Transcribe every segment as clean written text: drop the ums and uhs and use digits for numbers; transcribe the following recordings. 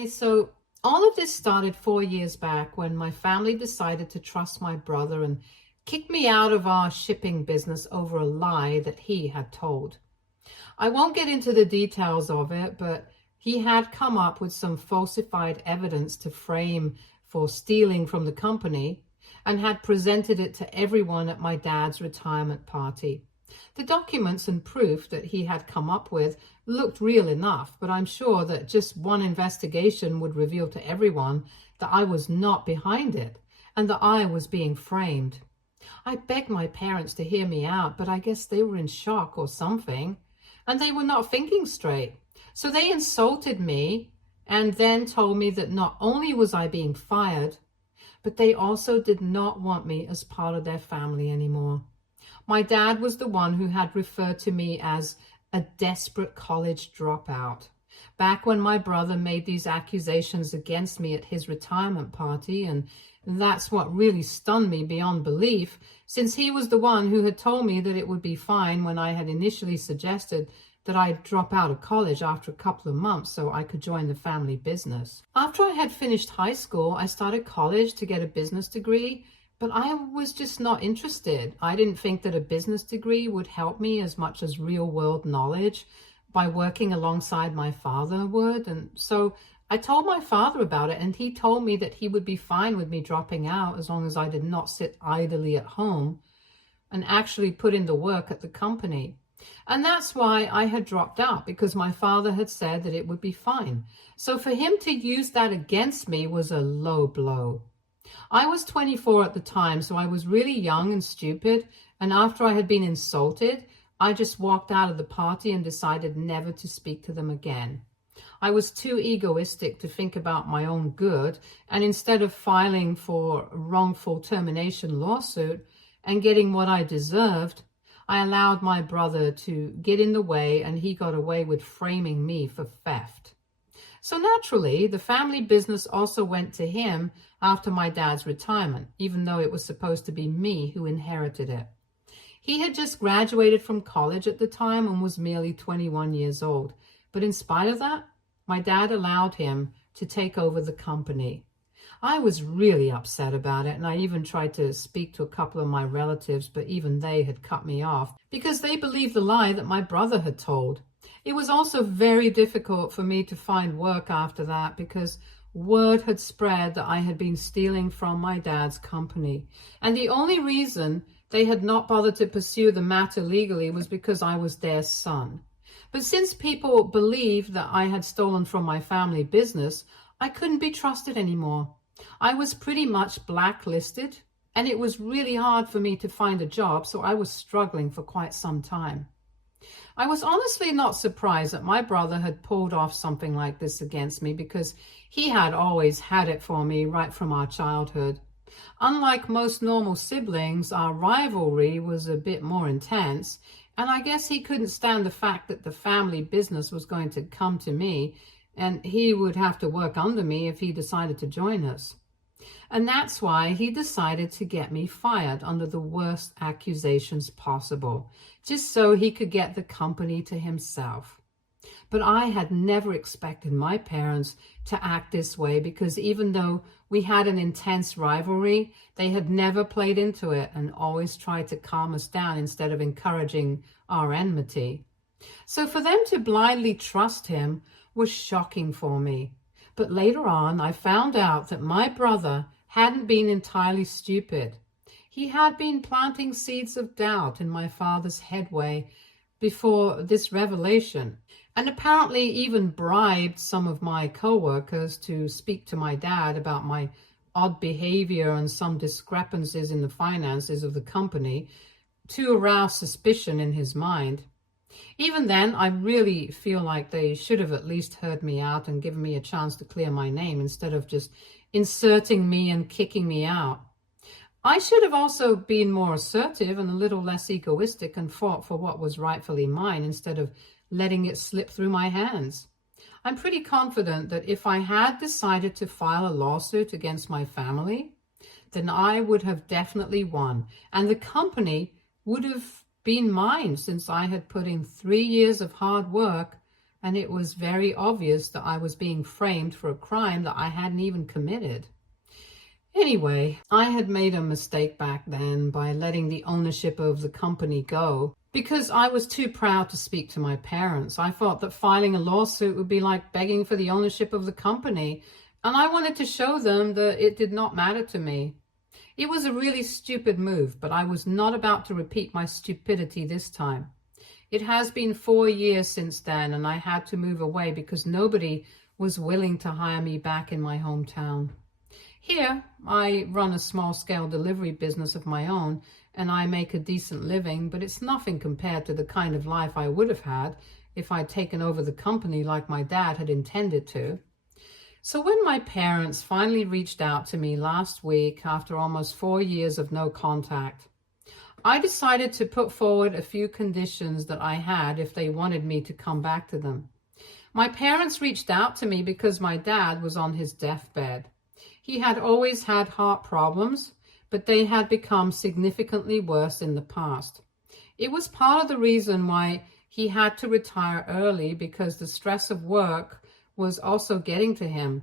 Hi, so all of this started 4 years back when my family decided to trust my brother and kick me out of our shipping business over a lie that he had told. I won't get into the details of it, but he had come up with some falsified evidence to frame for stealing from the company and had presented it to everyone at my dad's retirement party. The documents and proof that he had come up with looked real enough, but I'm sure that just one investigation would reveal to everyone that I was not behind it and that I was being framed. I begged my parents to hear me out, but I guess they were in shock or something, and they were not thinking straight. So they insulted me and then told me that not only was I being fired, but they also did not want me as part of their family anymore. My dad was the one who had referred to me as a desperate college dropout. Back when my brother made these accusations against me at his retirement party, and that's what really stunned me beyond belief, since he was the one who had told me that it would be fine when I had initially suggested that I'd drop out of college after a couple of months so I could join the family business. After I had finished high school, I started college to get a business degree, but I was just not interested. I didn't think that a business degree would help me as much as real-world knowledge by working alongside my father would. And so I told my father about it, and he told me that he would be fine with me dropping out as long as I did not sit idly at home and actually put in the work at the company. And that's why I had dropped out, because my father had said that it would be fine. So for him to use that against me was a low blow. I was 24 at the time, so I was really young and stupid, and after I had been insulted, I just walked out of the party and decided never to speak to them again. I was too egoistic to think about my own good, and instead of filing for a wrongful termination lawsuit and getting what I deserved, I allowed my brother to get in the way, and he got away with framing me for theft. So naturally, the family business also went to him after my dad's retirement, even though it was supposed to be me who inherited it. He had just graduated from college at the time and was merely 21 years old. But in spite of that, my dad allowed him to take over the company. I was really upset about it, and I even tried to speak to a couple of my relatives, but even they had cut me off because they believed the lie that my brother had told. It was also very difficult for me to find work after that because word had spread that I had been stealing from my dad's company. And the only reason they had not bothered to pursue the matter legally was because I was their son. But since people believed that I had stolen from my family business, I couldn't be trusted anymore. I was pretty much blacklisted, and it was really hard for me to find a job, so I was struggling for quite some time. I was honestly not surprised that my brother had pulled off something like this against me because he had always had it for me right from our childhood. Unlike most normal siblings, our rivalry was a bit more intense, and I guess he couldn't stand the fact that the family business was going to come to me and he would have to work under me if he decided to join us. And that's why he decided to get me fired under the worst accusations possible, just so he could get the company to himself. But I had never expected my parents to act this way because even though we had an intense rivalry, they had never played into it and always tried to calm us down instead of encouraging our enmity. So for them to blindly trust him was shocking for me. But later on, I found out that my brother hadn't been entirely stupid. He had been planting seeds of doubt in my father's headway before this revelation, and apparently even bribed some of my co-workers to speak to my dad about my odd behavior and some discrepancies in the finances of the company to arouse suspicion in his mind. Even then, I really feel like they should have at least heard me out and given me a chance to clear my name instead of just inserting me and kicking me out. I should have also been more assertive and a little less egoistic and fought for what was rightfully mine instead of letting it slip through my hands. I'm pretty confident that if I had decided to file a lawsuit against my family, then I would have definitely won, and the company would have been mine since I had put in 3 years of hard work and it was very obvious that I was being framed for a crime that I hadn't even committed. Anyway, I had made a mistake back then by letting the ownership of the company go because I was too proud to speak to my parents. I thought that filing a lawsuit would be like begging for the ownership of the company, and I wanted to show them that it did not matter to me. It was a really stupid move, but I was not about to repeat my stupidity this time. It has been 4 years since then, and I had to move away because nobody was willing to hire me back in my hometown. Here, I run a small-scale delivery business of my own, and I make a decent living, but it's nothing compared to the kind of life I would have had if I'd taken over the company like my dad had intended to. So when my parents finally reached out to me last week after almost 4 years of no contact, I decided to put forward a few conditions that I had if they wanted me to come back to them. My parents reached out to me because my dad was on his deathbed. He had always had heart problems, but they had become significantly worse in the past. It was part of the reason why he had to retire early, because the stress of work was also getting to him.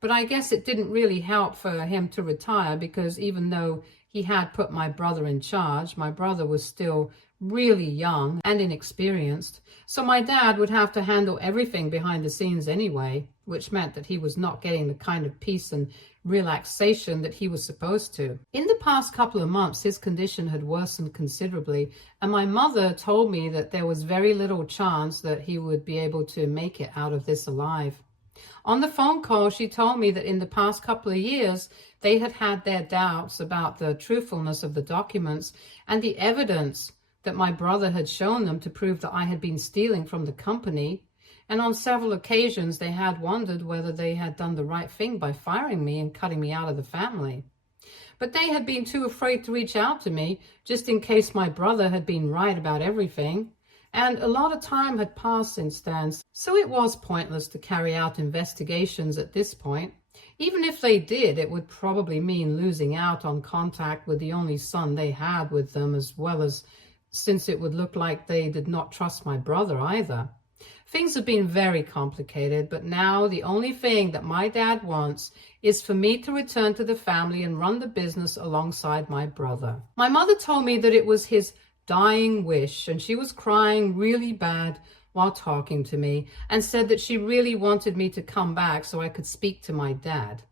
But I guess it didn't really help for him to retire, because even though he had put my brother in charge, my brother was still really young and inexperienced. So my dad would have to handle everything behind the scenes anyway, which meant that he was not getting the kind of peace and relaxation that he was supposed to. In the past couple of months, his condition had worsened considerably, and my mother told me that there was very little chance that he would be able to make it out of this alive. On the phone call, she told me that in the past couple of years, they had had their doubts about the truthfulness of the documents and the evidence that my brother had shown them to prove that I had been stealing from the company. And on several occasions, they had wondered whether they had done the right thing by firing me and cutting me out of the family. But they had been too afraid to reach out to me, just in case my brother had been right about everything. And a lot of time had passed since then, so it was pointless to carry out investigations at this point. Even if they did, it would probably mean losing out on contact with the only son they had with them, as well as since it would look like they did not trust my brother either. Things have been very complicated, but now the only thing that my dad wants is for me to return to the family and run the business alongside my brother. My mother told me that it was his dying wish, and she was crying really bad while talking to me, and said that she really wanted me to come back so I could speak to my dad.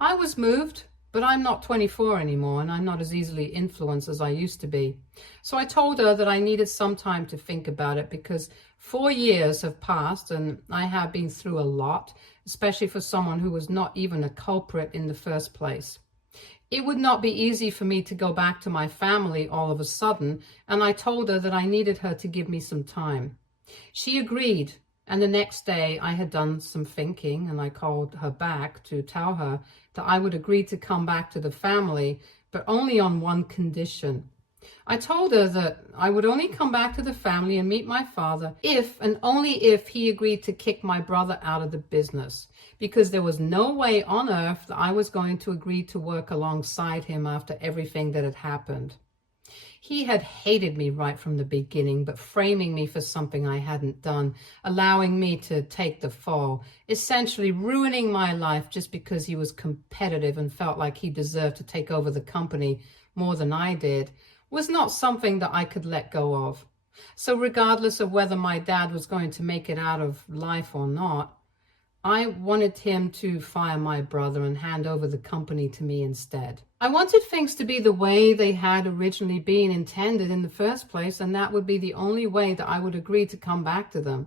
I was moved, but I'm not 24 anymore, and I'm not as easily influenced as I used to be. So I told her that I needed some time to think about it, because 4 years have passed and I have been through a lot, especially for someone who was not even a culprit in the first place. It would not be easy for me to go back to my family all of a sudden, and I told her that I needed her to give me some time. She agreed, and the next day I had done some thinking, and I called her back to tell her that I would agree to come back to the family, but only on one condition. I told her that I would only come back to the family and meet my father if and only if he agreed to kick my brother out of the business, because there was no way on earth that I was going to agree to work alongside him after everything that had happened. He had hated me right from the beginning, but framing me for something I hadn't done, allowing me to take the fall, essentially ruining my life just because he was competitive and felt like he deserved to take over the company more than I did, was not something that I could let go of. So regardless of whether my dad was going to make it out of life or not, I wanted him to fire my brother and hand over the company to me instead. I wanted things to be the way they had originally been intended in the first place, and that would be the only way that I would agree to come back to them.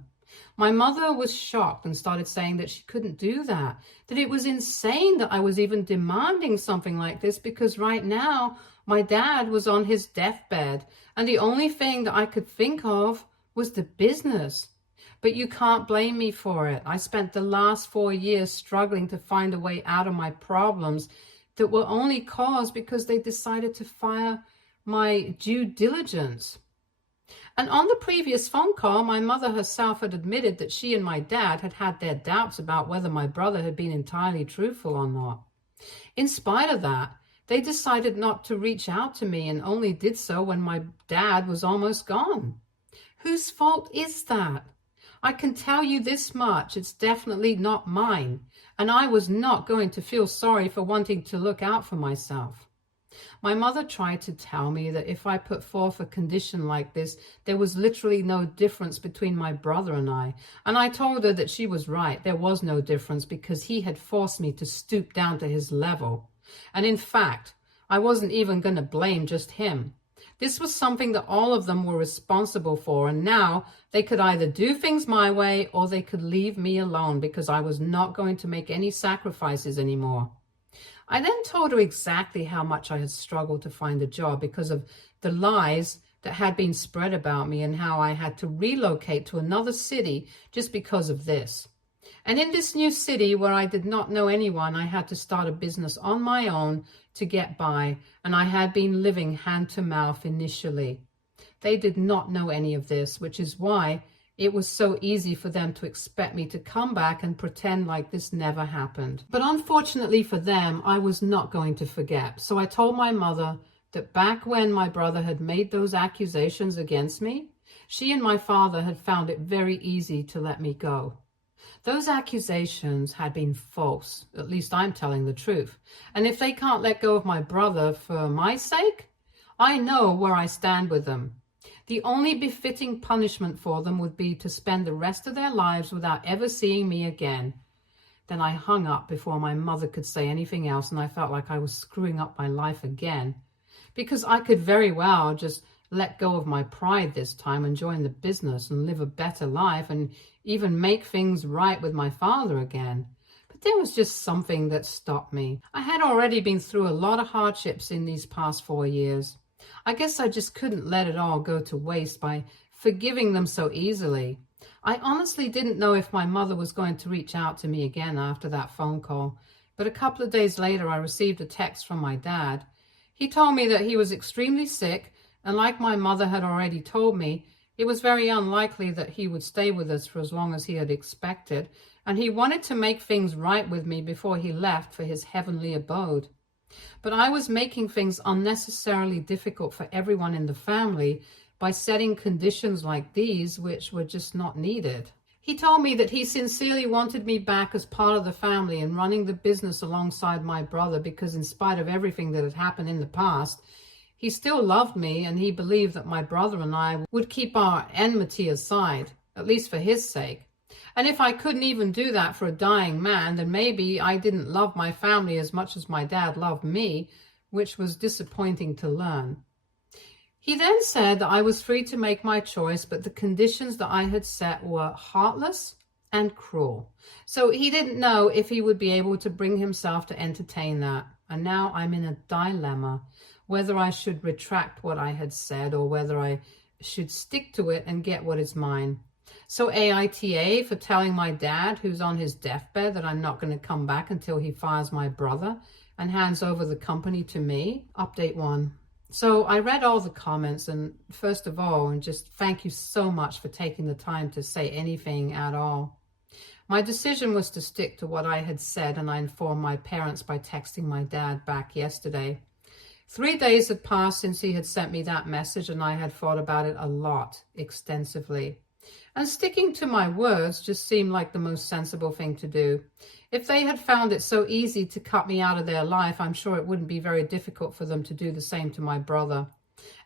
My mother was shocked and started saying that she couldn't do that it was insane that I was even demanding something like this, because right now my dad was on his deathbed, and the only thing that I could think of was the business. But you can't blame me for it. I spent the last 4 years struggling to find a way out of my problems that were only caused because they decided to fire my due diligence. And on the previous phone call, my mother herself had admitted that she and my dad had had their doubts about whether my brother had been entirely truthful or not. In spite of that, they decided not to reach out to me and only did so when my dad was almost gone. Whose fault is that? I can tell you this much, it's definitely not mine, and I was not going to feel sorry for wanting to look out for myself. My mother tried to tell me that if I put forth a condition like this, there was literally no difference between my brother and I told her that she was right. There was no difference because he had forced me to stoop down to his level. And in fact, I wasn't even going to blame just him. This was something that all of them were responsible for, and now they could either do things my way or they could leave me alone because I was not going to make any sacrifices anymore. I then told her exactly how much I had struggled to find a job because of the lies that had been spread about me and how I had to relocate to another city just because of this. And in this new city where I did not know anyone, I had to start a business on my own to get by, and I had been living hand to mouth initially. They did not know any of this, which is why it was so easy for them to expect me to come back and pretend like this never happened. But unfortunately for them, I was not going to forget. So I told my mother that back when my brother had made those accusations against me, she and my father had found it very easy to let me go. Those accusations had been false. At least I'm telling the truth. And if they can't let go of my brother for my sake, I know where I stand with them. The only befitting punishment for them would be to spend the rest of their lives without ever seeing me again. Then I hung up before my mother could say anything else, and I felt like I was screwing up my life again. Because I could very well just let go of my pride this time and join the business and live a better life and even make things right with my father again. But there was just something that stopped me. I had already been through a lot of hardships in these past 4 years. I guess I just couldn't let it all go to waste by forgiving them so easily. I honestly didn't know if my mother was going to reach out to me again after that phone call, but a couple of days later I received a text from my dad. He told me that he was extremely sick, and like my mother had already told me, it was very unlikely that he would stay with us for as long as he had expected, and he wanted to make things right with me before he left for his heavenly abode. But I was making things unnecessarily difficult for everyone in the family by setting conditions like these, which were just not needed. He told me that he sincerely wanted me back as part of the family and running the business alongside my brother because in spite of everything that had happened in the past, he still loved me, and he believed that my brother and I would keep our enmity aside, at least for his sake. And if I couldn't even do that for a dying man, then maybe I didn't love my family as much as my dad loved me, which was disappointing to learn. He then said that I was free to make my choice, but the conditions that I had set were heartless and cruel. So he didn't know if he would be able to bring himself to entertain that. And now I'm in a dilemma, whether I should retract what I had said or whether I should stick to it and get what is mine. So AITA for telling my dad, who's on his deathbed, that I'm not going to come back until he fires my brother and hands over the company to me. Update 1. So I read all the comments, and first of all, and just thank you so much for taking the time to say anything at all. My decision was to stick to what I had said, and I informed my parents by texting my dad back yesterday. 3 days had passed since he had sent me that message, and I had thought about it a lot, extensively. And sticking to my words just seemed like the most sensible thing to do. If they had found it so easy to cut me out of their life, I'm sure it wouldn't be very difficult for them to do the same to my brother.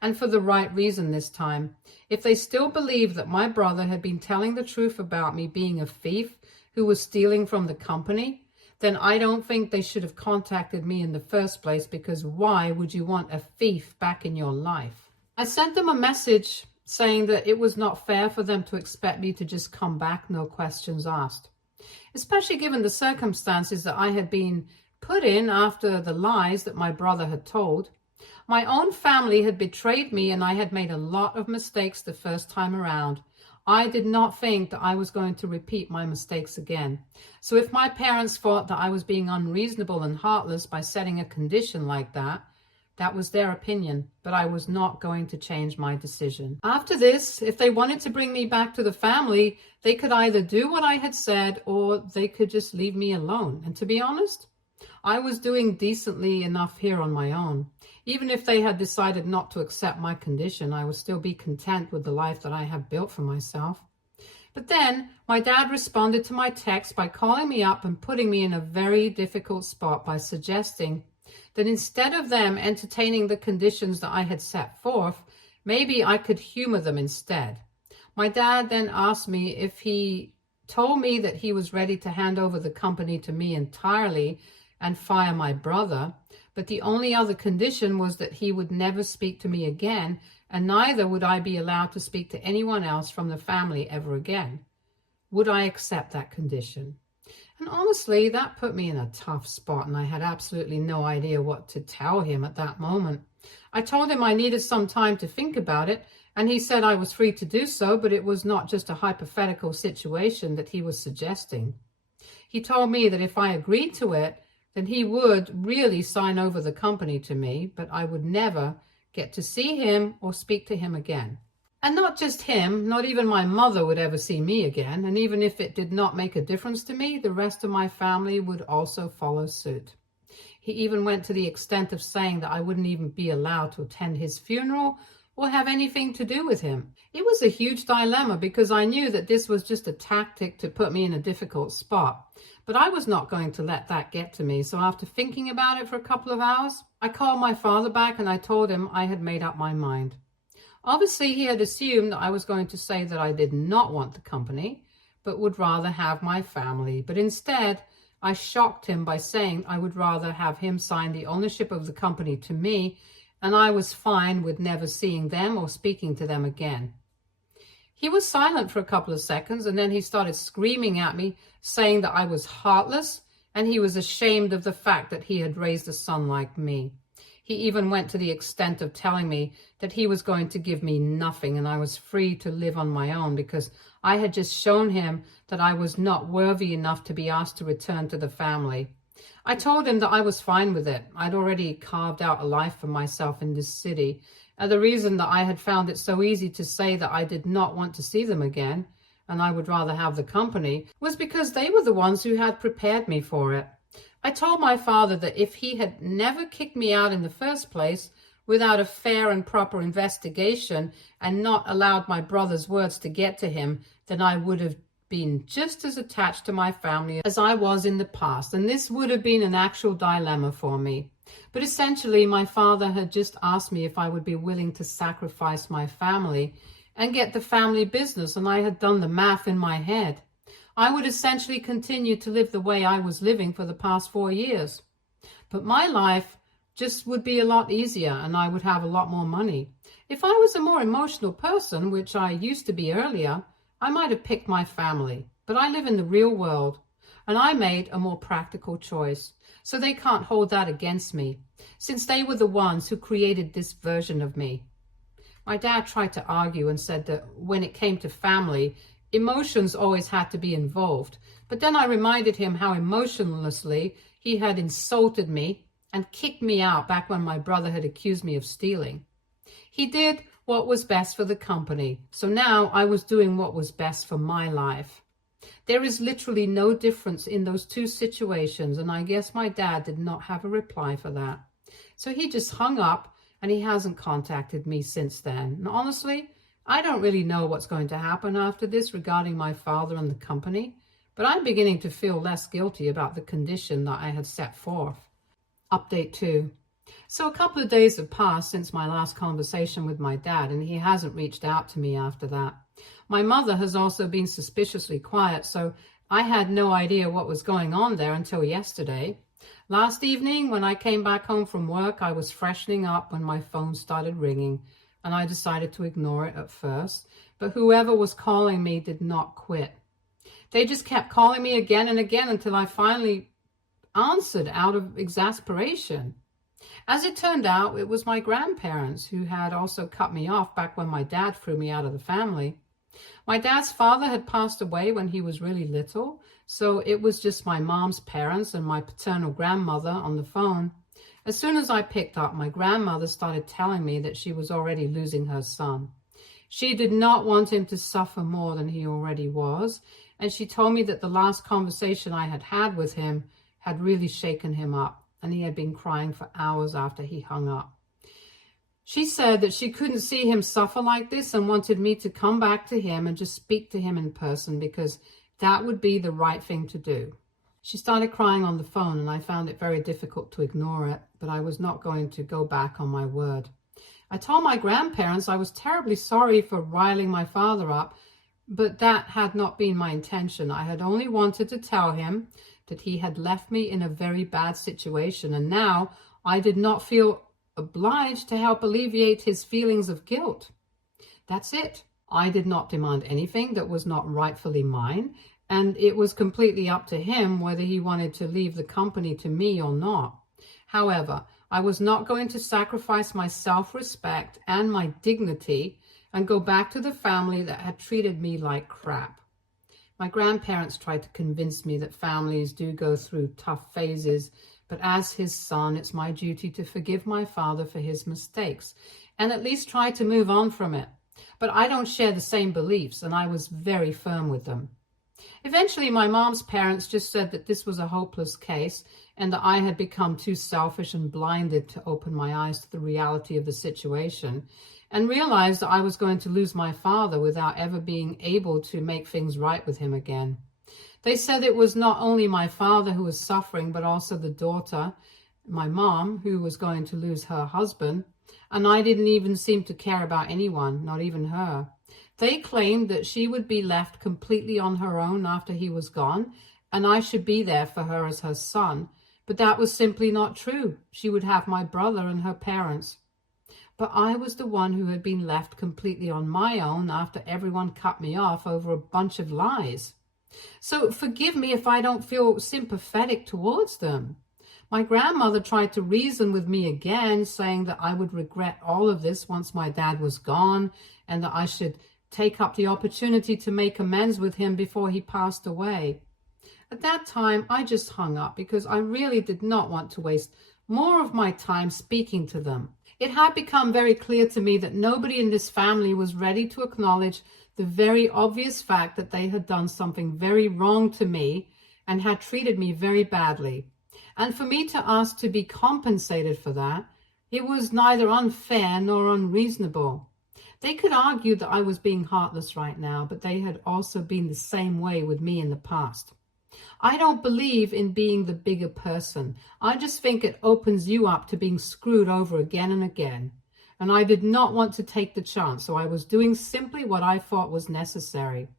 And for the right reason this time. If they still believed that my brother had been telling the truth about me being a thief who was stealing from the company, then I don't think they should have contacted me in the first place, because why would you want a thief back in your life? I sent them a message saying that it was not fair for them to expect me to just come back, no questions asked. Especially given the circumstances that I had been put in after the lies that my brother had told. My own family had betrayed me, and I had made a lot of mistakes the first time around. I did not think that I was going to repeat my mistakes again. So if my parents thought that I was being unreasonable and heartless by setting a condition like that, that was their opinion, but I was not going to change my decision. After this, if they wanted to bring me back to the family, they could either do what I had said or they could just leave me alone. And to be honest, I was doing decently enough here on my own. Even if they had decided not to accept my condition, I would still be content with the life that I have built for myself. But then my dad responded to my text by calling me up and putting me in a very difficult spot by suggesting that instead of them entertaining the conditions that I had set forth, maybe I could humor them instead. My dad then asked me if he told me that he was ready to hand over the company to me entirely and fire my brother, but the only other condition was that he would never speak to me again, and neither would I be allowed to speak to anyone else from the family ever again. Would I accept that condition? And honestly, that put me in a tough spot, and I had absolutely no idea what to tell him at that moment. I told him I needed some time to think about it, and he said I was free to do so, but it was not just a hypothetical situation that he was suggesting. He told me that if I agreed to it, then he would really sign over the company to me, but I would never get to see him or speak to him again. And not just him, not even my mother would ever see me again, and even if it did not make a difference to me, the rest of my family would also follow suit. He even went to the extent of saying that I wouldn't even be allowed to attend his funeral or have anything to do with him. It was a huge dilemma because I knew that this was just a tactic to put me in a difficult spot. But I was not going to let that get to me, so after thinking about it for a couple of hours, I called my father back and I told him I had made up my mind. Obviously, he had assumed that I was going to say that I did not want the company, but would rather have my family. But instead, I shocked him by saying I would rather have him sign the ownership of the company to me, and I was fine with never seeing them or speaking to them again. He was silent for a couple of seconds, and then he started screaming at me, saying that I was heartless, and he was ashamed of the fact that he had raised a son like me. He even went to the extent of telling me that he was going to give me nothing and I was free to live on my own because I had just shown him that I was not worthy enough to be asked to return to the family. I told him that I was fine with it. I'd already carved out a life for myself in this city, and the reason that I had found it so easy to say that I did not want to see them again and I would rather have the company was because they were the ones who had prepared me for it. I told my father that if he had never kicked me out in the first place without a fair and proper investigation and not allowed my brother's words to get to him, then I would have been just as attached to my family as I was in the past, and this would have been an actual dilemma for me. But essentially, my father had just asked me if I would be willing to sacrifice my family and get the family business, and I had done the math in my head. I would essentially continue to live the way I was living for the past 4 years. But my life just would be a lot easier and I would have a lot more money. If I was a more emotional person, which I used to be earlier, I might have picked my family. But I live in the real world and I made a more practical choice. So they can't hold that against me, since they were the ones who created this version of me. My dad tried to argue and said that when it came to family, emotions always had to be involved. But then I reminded him how emotionlessly he had insulted me and kicked me out back when my brother had accused me of stealing. He did what was best for the company, so now I was doing what was best for my life. There is literally no difference in those two situations, and I guess my dad did not have a reply for that. So he just hung up and he hasn't contacted me since then. And honestly, I don't really know what's going to happen after this regarding my father and the company, but I'm beginning to feel less guilty about the condition that I had set forth. Update 2. So a couple of days have passed since my last conversation with my dad, and he hasn't reached out to me after that. My mother has also been suspiciously quiet, so I had no idea what was going on there until yesterday. Last evening, when I came back home from work, I was freshening up when my phone started ringing, and I decided to ignore it at first, but whoever was calling me did not quit. They just kept calling me again and again until I finally answered out of exasperation. As it turned out, it was my grandparents who had also cut me off back when my dad threw me out of the family. My dad's father had passed away when he was really little, so it was just my mom's parents and my paternal grandmother on the phone. As soon as I picked up, my grandmother started telling me that she was already losing her son. She did not want him to suffer more than he already was, and she told me that the last conversation I had had with him had really shaken him up, and he had been crying for hours after he hung up. She said that she couldn't see him suffer like this and wanted me to come back to him and just speak to him in person because that would be the right thing to do. She started crying on the phone and I found it very difficult to ignore it, but I was not going to go back on my word. I told my grandparents I was terribly sorry for riling my father up, but that had not been my intention. I had only wanted to tell him that he had left me in a very bad situation, and now I did not feel obliged to help alleviate his feelings of guilt. That's it. I did not demand anything that was not rightfully mine, and it was completely up to him whether he wanted to leave the company to me or not. However, I was not going to sacrifice my self-respect and my dignity and go back to the family that had treated me like crap. My grandparents tried to convince me that families do go through tough phases, but as his son, it's my duty to forgive my father for his mistakes and at least try to move on from it. But I don't share the same beliefs, and I was very firm with them. Eventually, my mom's parents just said that this was a hopeless case and that I had become too selfish and blinded to open my eyes to the reality of the situation, and realized that I was going to lose my father without ever being able to make things right with him again. They said it was not only my father who was suffering, but also the daughter, my mom, who was going to lose her husband, and I didn't even seem to care about anyone, not even her. They claimed that she would be left completely on her own after he was gone, and I should be there for her as her son, but that was simply not true. She would have my brother and her parents. But I was the one who had been left completely on my own after everyone cut me off over a bunch of lies. So forgive me if I don't feel sympathetic towards them. My grandmother tried to reason with me again, saying that I would regret all of this once my dad was gone, and that I should take up the opportunity to make amends with him before he passed away. At that time, I just hung up because I really did not want to waste more of my time speaking to them. It had become very clear to me that nobody in this family was ready to acknowledge the very obvious fact that they had done something very wrong to me and had treated me very badly. And for me to ask to be compensated for that, it was neither unfair nor unreasonable. They could argue that I was being heartless right now, but they had also been the same way with me in the past. I don't believe in being the bigger person. I just think it opens you up to being screwed over again and again. And I did not want to take the chance, so I was doing simply what I thought was necessary.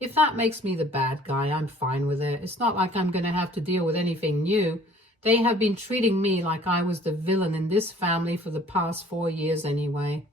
If that makes me the bad guy, I'm fine with it. It's not like I'm going to have to deal with anything new. They have been treating me like I was the villain in this family for the past 4 years anyway.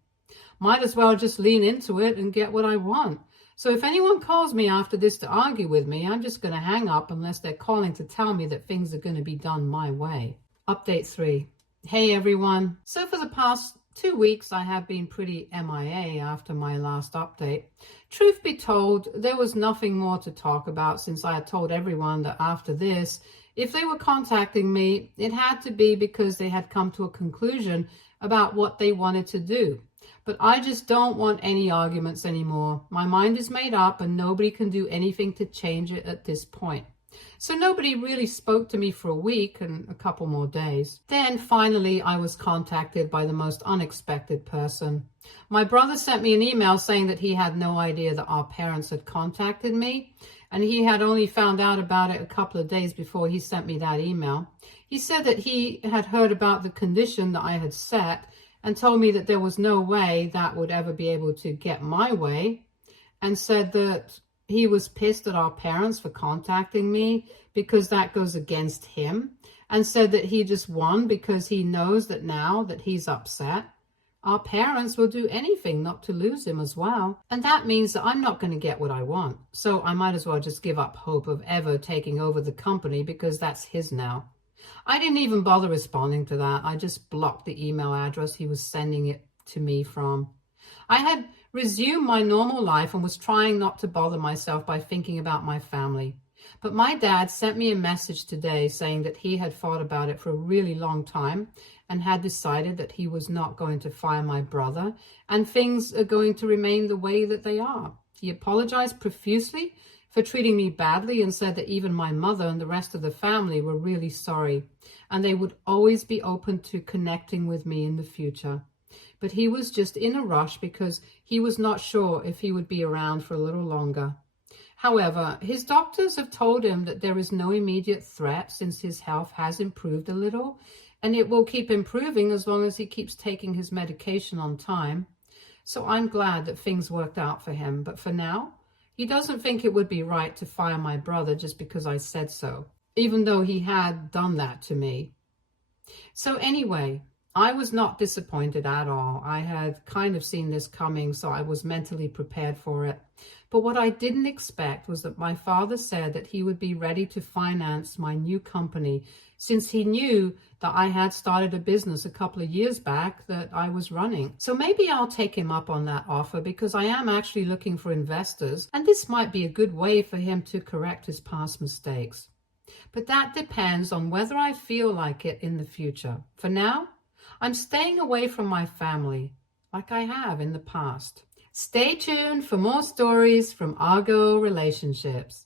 Might as well just lean into it and get what I want. So if anyone calls me after this to argue with me, I'm just going to hang up unless they're calling to tell me that things are going to be done my way. Update 3. Hey everyone. So for the past 2 weeks, I have been pretty MIA after my last update. Truth be told, there was nothing more to talk about since I had told everyone that after this, if they were contacting me, it had to be because they had come to a conclusion about what they wanted to do. But I just don't want any arguments anymore. My mind is made up and nobody can do anything to change it at this point. So nobody really spoke to me for a week and a couple more days. Then finally I was contacted by the most unexpected person. My brother sent me an email saying that he had no idea that our parents had contacted me, and he had only found out about it a couple of days before he sent me that email. He said that he had heard about the condition that I had set and told me that there was no way that would ever be able to get my way, and said that he was pissed at our parents for contacting me because that goes against him, and said that he just won because he knows that now that he's upset, our parents will do anything not to lose him as well. And that means that I'm not going to get what I want. So I might as well just give up hope of ever taking over the company because that's his now. I didn't even bother responding to that. I just blocked the email address he was sending it to me from. I had resumed my normal life and was trying not to bother myself by thinking about my family. But my dad sent me a message today saying that he had thought about it for a really long time and had decided that he was not going to fire my brother and things are going to remain the way that they are. He apologized profusely for treating me badly and said that even my mother and the rest of the family were really sorry and they would always be open to connecting with me in the future. But he was just in a rush because he was not sure if he would be around for a little longer. However, his doctors have told him that there is no immediate threat since his health has improved a little, and it will keep improving as long as he keeps taking his medication on time. So I'm glad that things worked out for him, but for now, he doesn't think it would be right to fire my brother just because I said so, even though he had done that to me. So anyway, I was not disappointed at all. I had kind of seen this coming, so I was mentally prepared for it. But what I didn't expect was that my father said that he would be ready to finance my new company, since he knew that I had started a business a couple of years back that I was running. So maybe I'll take him up on that offer, because I am actually looking for investors, and this might be a good way for him to correct his past mistakes. But that depends on whether I feel like it in the future. For now, I'm staying away from my family, like I have in the past. Stay tuned for more stories from Argo Relationships.